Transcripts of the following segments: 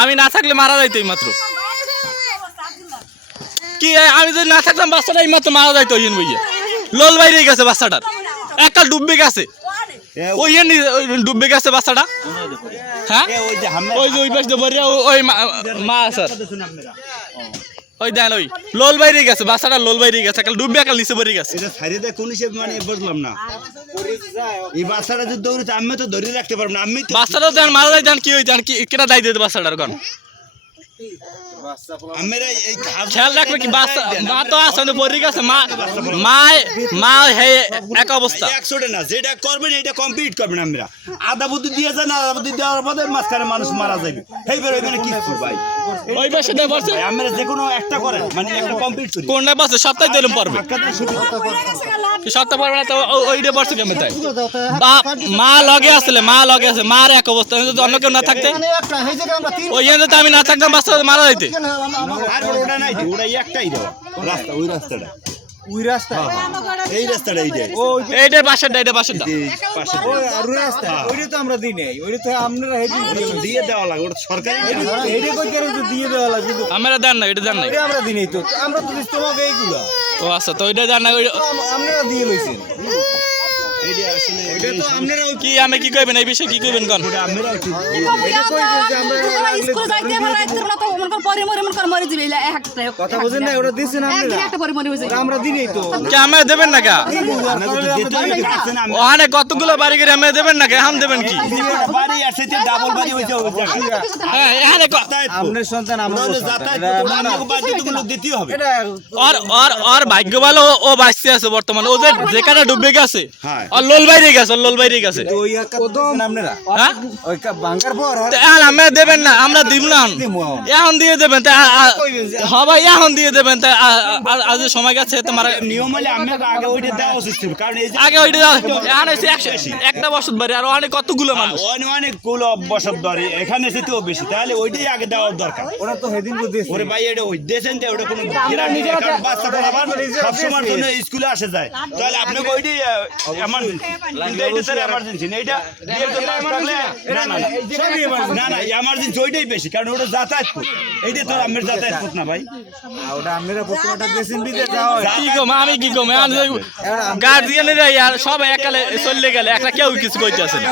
আমি না থাকলে মারা যাইতো এই মাত্র কি আমি যদি না থাকতাম বাচ্চাটা এই মাত্র মারা যাইতো ওই ভাইয়া লোল বাইরে গেছে বাচ্চাটার একটা ডুববে গেছে ওই ডুববে গেছে বাচ্চাটা হ্যাঁ ওই যে ওই পাশ দিয়ে ওই মা স্যার ওই দেন ওই লোল বাইরে গেছে বাচ্চাটা লোল বাইরে গেছে একটা ডুববে একটা নিচে বেরিয়ে গেছে এটা ছাড়িয়ে দেয় কোন হিসেবে মানে বুঝলাম না এই বাচ্চাটা যদি দৌড়ে আমি তো ধরে রাখতে পারবো না আমি বাচ্চাটা দেন মারা যায় দেন কি হই দেন কি কেটা দায় দিতে বাচ্চাটার কোন আমরা এই খেয়াল রাখবে কি বাচ্চা মা তো আসলে পড়ে গেছে মা মা হে এক অবস্থা 100 না যেটা করবেন এটা কমপ্লিট করবেন আমরা আধা বুদ্ধি দিয়ে যান আধা বুদ্ধি দেওয়ার পরে মাঝখানে মানুষ মারা যাবে এইবার ওইখানে কি করব ভাই ওই পাশে দেয় বলছে আমরা যে কোনো একটা করেন মানে একটা কমপ্লিট করি কোনটা বসে সপ্তাহে দিলাম পারবে সপ্তাহ পারবে না তো ওইটা বসে কেমন তাই মা লগে আসলে মা লগে আছে মার এক অবস্থা যদি অন্য কেউ না থাকতে ওই তো আমি না থাকতাম বাচ্চা মারা যাইতে আর ওটা নাই ওটা একটাই দাও রাস্তা ওই রাস্তা এই রাস্তাটা এইটা বাসাটা এটা বাসাটা পাশে আর রাস্তা ওইটা তো আমরা দিই নাই ওইটা তো আপনারা দিয়ে দেওয়া লাগে ওটা সরকারি এইটা কই করে দিয়ে দেওয়া লাগে আমরা দেন না এটা দেন না আমরা দিই নাই তো আমরা তো তোমাকে এইগুলা ও আচ্ছা তো ওইটা দেন না আপনারা দিয়ে লইছেন এইটা আসলে এটা তো আপনারা কি আমি কি কইবেন এই বিষয়ে কি কইবেন কোন আমরা এটা কই যে আমরা স্কুল যাইতে আমরা রাইতে না তো মন করে পরে মরে দিলে একটা কথা বুঝেন না ওটা দিছেন আপনারা একটা পরে মরে হইছে আমরা দিই নাই তো কি আমি দেবেন না কা ওখানে কতগুলো বাড়ি করে আমি দেবেন না কা হাম দেবেন কি বাড়ি আছে তে ডাবল বাড়ি হইছে ওই জায়গা হ্যাঁ এখানে আপনার সন্তান আমরা আমাকে বাধ্যতামূলক তো দিতেই হবে আর ভাগ্য ভালো ও বাঁচতে আছে বর্তমানে ও যে যেখানে ডুবে গেছে হ্যাঁ আর লোল বাইরে গেছে ওই কদম আপনারা হ্যাঁ ওই বাঙ্গার পর আমরা দেবেন না আমরা দিব না এখন দিয়ে দেবেন হ্যাঁ ভাই এখন দিয়ে দেবেন আজ সময় গেছে তোমার নিয়ম হলে আমি আগে ওইটা দেওয়া উচিত ছিল কারণ এই আগে ওইটা এখন এসে একটা বসত বাড়ি আর অনেক কতগুলো মানুষ অনেকগুলো বসত বাড়ি এখানে এসে তো বেশি তাহলে ওইটাই আগে দেওয়ার দরকার ওরা তো সেদিন তো দিয়েছে ওরে ভাই এটা ওই দেশেন তো ওটা কোনো গ্যারান্টি নেই কারণ বাচ্চা পড়াবার সবসময় জন্য স্কুলে আসে যায় তাহলে আপনাকে ওইটাই এমার্জেন্সি এইটা না এমার্জেন্সি ওইটাই বেশি কারণ ওটা যাতায়াত পথ এইটা তো আমার যাতায়াত পথ না ভাই ওটা আপনারা প্রথমটা দিয়েছেন দিতে যাও কি কম আমি কি কম গার্জিয়ানেরা আর সব একালে চলে গেলে একটা কেউ কিছু কইতেছে না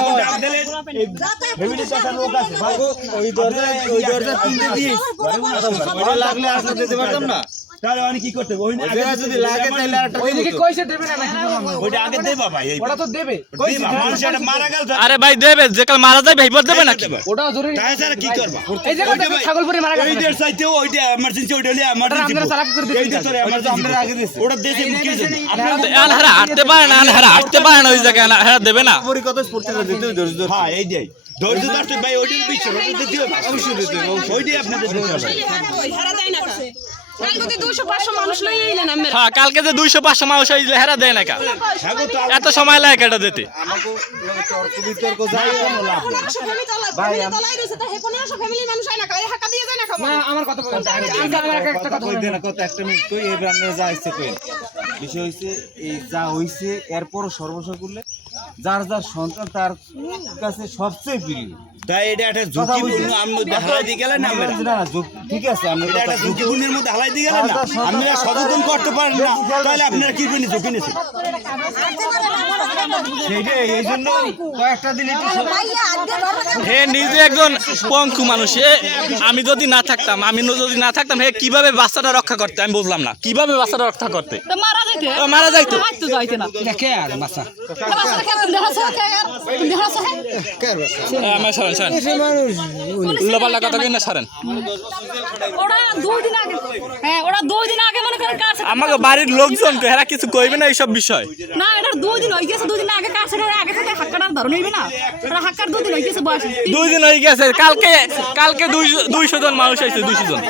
ওই দরজা কিনতে দিস ওটা লাগলে আসলে দিতে পারতাম না তাহলে অনেক কি করতে হবে যদি লাগে তাহলে আরেকটা ওইদিকে কইছে দেবে না নাকি ওইটা আগে দেবা ভাই ওটা তো দেবে মানুষ এটা মারা গেল আরে ভাই দেবে যে কাল মারা যায় ভাইবার দেবে নাকি ওটাও জরুরি তাই স্যার কি করবা এই জায়গাটা ছাগলপুরি মারা গেছে ওইটার চাইতে ওইটা এমার্জেন্সি ওইটা হলে এমার্জেন্সি আপনারা চালাকি করে দিতে এইটা তো এমার্জেন্সি আপনারা আগে দিয়েছেন ওটা দেশে মুখে দেন আনহারা হাঁটতে পারে না ওই জায়গায় না দেবে না পরি কত স্পর্টটা দিতে ধৈর্য হ্যাঁ এই দেই ধৈর্য ধরতে ভাই ওইটার বিষয় ওটা দিতে হবে অবশ্যই দিতে হবে ওইটাই আপনাদের দিতে হবে কালকে 200-500 মানুষ লই আইলেন আমরা হ্যাঁ কালকে যে 200-500 মানুষ হইলে হেরা দেয় না কা এত সময় লাগে এটা দিতে আমাকে তর্ক বিতর্ক যাই কোনো লাভ নেই ভাই দলাই রইছে তা হেপনে সব ফ্যামিলি মানুষ আয় না কাই হাকা দিয়ে যায় না খাবো না আমার কথা বলেন একটা কথা কই দেন কত একটা মিনিট কই এই আপনারা যা ইচ্ছে কই বিষয় হইছে এই যা হইছে এরপর সর্বস্ব করলে যার যার সন্তান তার কাছে সবচেয়ে প্রিয় তাই এটা একটা ঝুঁকিপূর্ণ আমি হালাই দিয়ে গেলেন আমরা না ঠিক আছে আমরা এটা একটা ঝুঁকিপূর্ণের মধ্যে হালাই দিয়ে গেলেন না আপনারা সচেতন করতে পারেন না তাহলে আপনারা কি করে ঝুঁকি নিয়েছেন সেইটাই এই জন্য কয়েকটা দিন একটু হে নিজে একজন পঙ্কু মানুষ আমি যদি না থাকতাম হে কিভাবে বাচ্চাটা রক্ষা করতে আমি বুঝলাম না কিভাবে বাচ্চাটা রক্ষা করতে তো মারা যাইতো হাঁটতে যাইতে না কে আর মাসা বাচ্চা কে দেখাছে আমার সরেন উল্লাপাল্লা কথা কই না সরেন ওরা 2 দিন আগে মনে করেন কাছে আমাকে বাড়ির লোকজন হেরা কিছু কইবে না এইসব বিষয় না এটা 2 দিন হই গেছে 2 দিন আগে কাছে আগে থেকে হাক্কাটার ধরে নিবি না ওরা হাক্কার 2 দিন হই গেছে বয়স 2 দিন হয়ে গেছে কালকে 200 জন মানুষ আইছে 200 জন